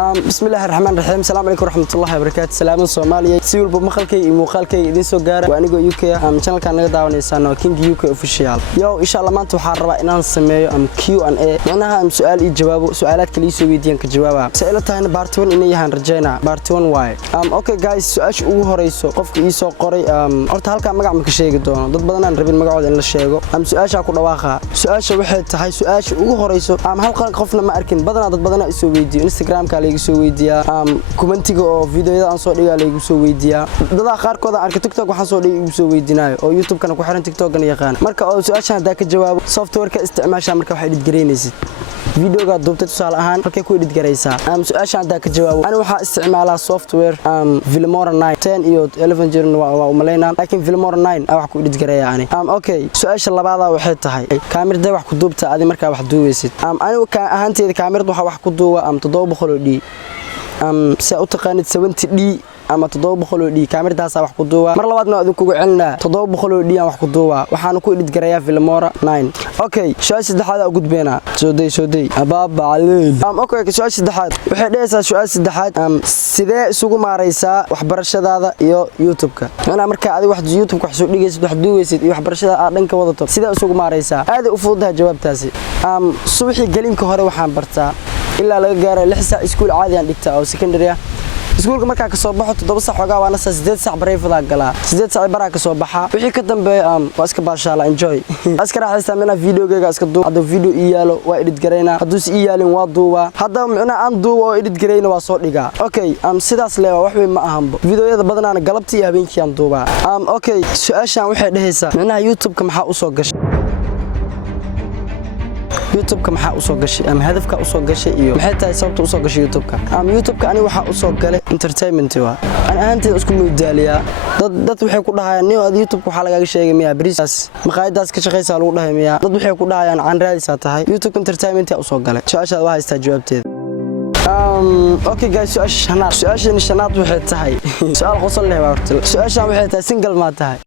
بسم الله الرحمن الرحيم السلام عليكم ورحمة الله وبركاته سلام الصومالية سيول بمخلكي مخلكي إذن سو جارة وأنا جو يوكي channel كان نقدر ونسأنا كينج يوكي official يو إن شاء الله ما أنتوا حرّا إن نسميه Q&A معناها سؤال إجابة سؤالات كل يسوي ديان كجوابها سألتها هنا بارتون إني هنرجعنا بارتون واي أوكي جايز سؤال هو رئيسه قف يسوع قري قلت هالك مجمع مكشيء جدونه ضد بدنا نربي المجموعة إن الشيء سؤال شاكو رواقة سؤال واحد هاي سؤال هو رئيسه هالقرن قفنا ما أركن بدنا ضد بدنا يسوي فيديو انستغرام كالي يسوي فيديو كومنتيجو أو فيديو عن صوت اللي يسوي فيديو ضد آخر كذا عن تيك توك وحن صوت يسوي فيديو أو يوتيوب كانوا كحرن تيك توك كان يخان مركا أو سؤال شان ذاك الجواب سوفت وير كاستعمال شان مركا واحد جرينيز فيديو قاعد دوبت تسأل عنه مركا كويد جريسا سؤال شان ذاك الجواب أنا وح استعمال سوفت وير فيلمورا 9 10 إيو 11 جرن وملينا لكن فيلمورا 9 أو كويد جري يعني أوكي سؤال الله بعضها واحد تهاي كاميرا ده وح كدوبت هذه مركا واحد دويست أنا كأهانتي الكاميرا ده وح كدوة تضوب خلودي سأتقنت 70 دي ama 700 دي كاميرadaas wax ku duuba mar labaadna aad ku go'elna 700 دي wax ku duuba waxaan ku edit gareeyaa Filmora 9 okay su'aal saddexaad oo gudbeena soo day ababa caleen okay su'aal saddexaad waxay dhaysaa su'aal saddexaad sidee isugu maareysaa waxbarashadaada iyo YouTube-ka ana marka aad wax YouTube-ka wax soo dhigaysid wax duubaysid iyo waxbarashada aad dhanka wadato sidee isugu maareysaa aad u fududahay jawaabtaasi subaxii galinka hore waxaan bartaa ilaa laga gaaro 6 saac iskuul caadi aan dhigtaa oo secondary ah iskuulka marka ka soo baxo 7 saac xogaa waana 8 saac bareefada galaa 8 saac baraa ka soo baxa wixii ka dambeeya waa iska baashaala enjoy aska raaxaysta mina videogayga iska duub hada video iyaalo waa edit gareena haduu si iyaalin waa duuba hada macna aan duub oo edit gareena waa soo dhigaa okay sidaas leeyahay wax weyn ma ahanbo videoyada badanana galabtii habeenkii aan duuba okay su'aashan waxay dhahaysaa macna YouTube-ka maxaa u soo gashay YouTube-ka maxaa u soo gashay hadafka u soo gashay iyo maxay tahay sababta u soo gashay YouTube-ka YouTube-ka ani waxa u soo galay entertainment waa ana ahaanteed isku muudaaliya dad waxay ku dhahayaan YouTube-ka waxa laga sheegay miya bariis maqaayadaas ka shaqeysa lagu dhahay miya dad waxay ku dhahayaan aan raadisa tahay YouTube entertainment u soo galay su'aashaad waa haysta jawaabteeda okay guys su'aashan shanaad waxay tahay su'aal qosol leh waa horta su'aashan waxay tahay single ma tahay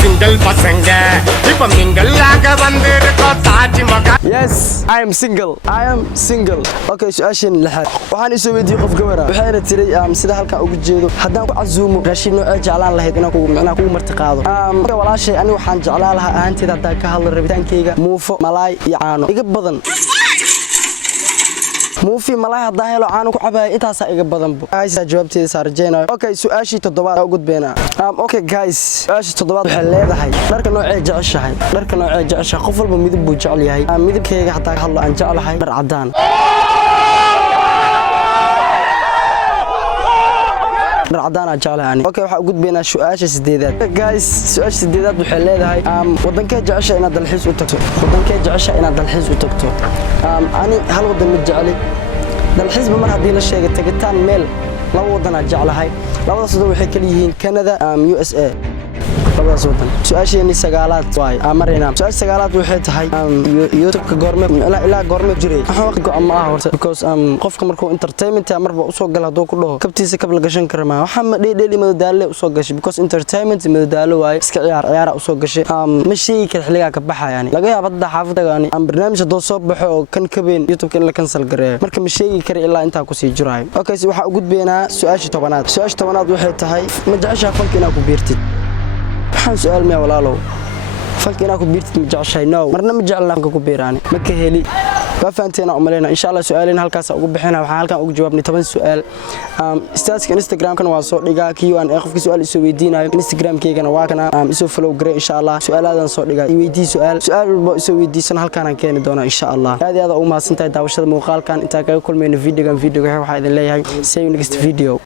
single pasanga ipo mingle laga bandere ko taji maga yes I am single okay su'aashan lixaad waxaan isoo weydiiyay qof gabara waxayna tiray sida halka ugu jeedo hadaan ku casuumo raashin nooc jeclaan lahayd inaan ku marti qaado marka walaashay ani waxaan jeclaan lahaa ahaanteed hadaan ka hadlo rabitaankeyga muufo malaay iyo caano iga badan موفي ملاها ضاهلو عانو كعباي intaas iga badan bo aysa jawaabteeda saarjeena okay su'aashii toddobaad oo gudbeena okay guys su'aashii toddobaad waxay leedahay dharka noocee jeceshahay qof walba midab buu jecel yahay midabkayga hataa hadlo aan jecelahay dhar cadaan رعدانا جعلاني أوكي وح أقول بينا شؤاش السديدات guys شؤاش السديدات وحليدهاي ودن كي جعشة إن دلحيز وتكتو أنا هل ودن متجعلي دلحيز بمر هدي للشيء تجتان ميل لو ودنا جعلهاي لو صدوا حكليين كندا USA سؤاشيني سجالات واي أمرنا سؤال سجالات وحيد هاي يوتيوب كجورمة لا جورمة جري حوق أمها ورت because قف كمركو entertainment أمر بأسوق جل هذول كله كبتيس قبل جشن كرما وحمد لي مدالة أسوق جش because entertainment مدالة واي سكعيار عيار أسوق جش مشي كحليها كبحها يعني لقيها بدها حافظة يعني برنامج دو صبح وكان كبين يوتيوب كله كنسل جري مركب مشي كري إلا أنت أكو سيجراي أوكي سو وحقود بينا سؤال طبانات وحيد هاي مجعش فلكنا كبيرتي waxaan su'aal ma walaalow falkina ku biirtid ma jeceshay no marna ma jeclaan ku biirani ma ka heli waa faanteena u maleena insha Allah su'aalayn halkaas ugu bixina waxaan halkan ugu jawaabnay 10 su'aal staaska Instagram-kan waa soo dhigaa Q&A qofkii su'aal isoo weydiinayo Instagram-keygana waa kana isoo follow garee insha Allah su'aaladan soo dhigaa weydii su'aal walba isoo weydiisan halkan aan keeni doona insha Allah aad u mahadsantahay daawashada muuqaalkan inta kaga kulmayno videoga waxa idin leeyahay see you next video